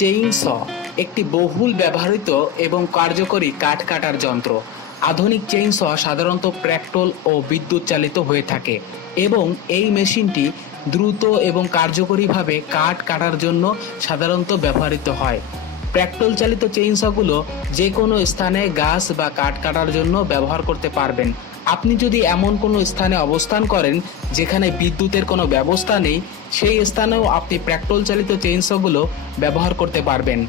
Chains একটি বহুল ব্যবহৃত এবং কার্যকরী কাঠ কাটার যন্ত্র। আধুনিক চেইনস সাধারণত পেট্রোল ও বিদ্যুৎ চালিত হয়ে থাকে এবং এই মেশিনটি দ্রুত এবং কার্যকরীভাবে কাঠ কাটার জন্য সাধারণত ব্যবহৃত হয়। পেট্রোল চালিত চেইনসগুলো যে কোনো স্থানে গাছ বা কাঠ কাটার জন্য ব্যবহার করতে পারবেন। আপনি যদি এমন কোনো স্থানে অবস্থান করেন যেখানে বিদ্যুতের কোনো ব্যবস্থা নেই, সেই স্থানেও আপনি পেট্রোল চালিত চেইনসগুলো ব্যবহার করতে পারবেন।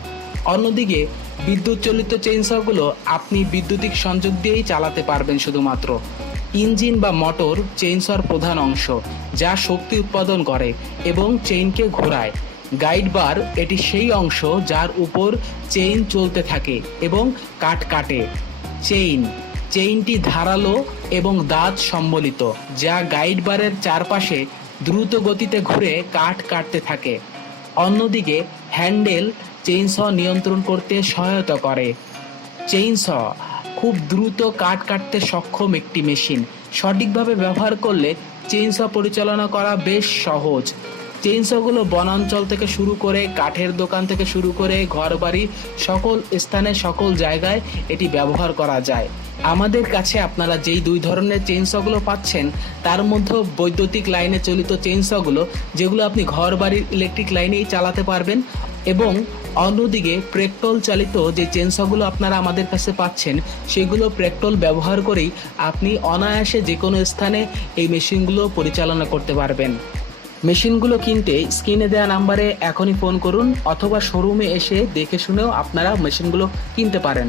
অন্যদিকে, বিদ্যুৎ চালিত চেইনসগুলো আপনি বিদ্যুতিক সংযোগ দিয়েই চালাতে পারবেন শুধুমাত্র। ইঞ্জিন বা মোটর চেইনসর প্রধান অংশ, যা শক্তি উৎপাদন করে এবং চেইনকে ঘোরায়। গাইড বার এটি সেই অংশ যার উপর চেইন চলতে থাকে এবং কাট কাটে। চেইন চেইনটি ধারালো এবং দাঁত সম্বলিত, যা গাইড বারের চারপাশে দ্রুত গতিতে ঘুরে কাঠ কাটতে থাকে। অন্যদিকে, হ্যান্ডেল চেইনস নিয়ন্ত্রণ করতে সহায়তা করে। চেইনস খুব দ্রুত কাঠ কাটতে সক্ষম একটি মেশিন। সঠিকভাবে ব্যবহার করলে চেইনস পরিচালনা করা বেশ সহজ। চেইনসগুলো বনাঞ্চল থেকে শুরু করে, কাঠের দোকান থেকে শুরু করে, ঘরবাড়ি, সকল স্থানে সকল জায়গায় এটি ব্যবহার করা যায়। আমাদের কাছে আপনারা যেই দুই ধরনের চেইনসগুলো পাচ্ছেন, তার মধ্যে বৈদ্যুতিক লাইনে চালিত চেইনসগুলো যেগুলো আপনি ঘর বাড়ির ইলেকট্রিক লাইনেই চালাতে পারবেন এবং অন্যদিকে পেট্রোল চালিত যে চেনসগুলো আপনারা আমাদের কাছে পাচ্ছেন, সেগুলো পেট্রোল ব্যবহার করেই আপনি অনায়াসে যে কোনো স্থানে এই মেশিনগুলো পরিচালনা করতে পারবেন। মেশিনগুলো কিনতে স্ক্রিনে দেওয়া নাম্বারে এখনই ফোন করুন অথবা শোরুমে এসে দেখে শুনেও আপনারা মেশিনগুলো কিনতে পারেন।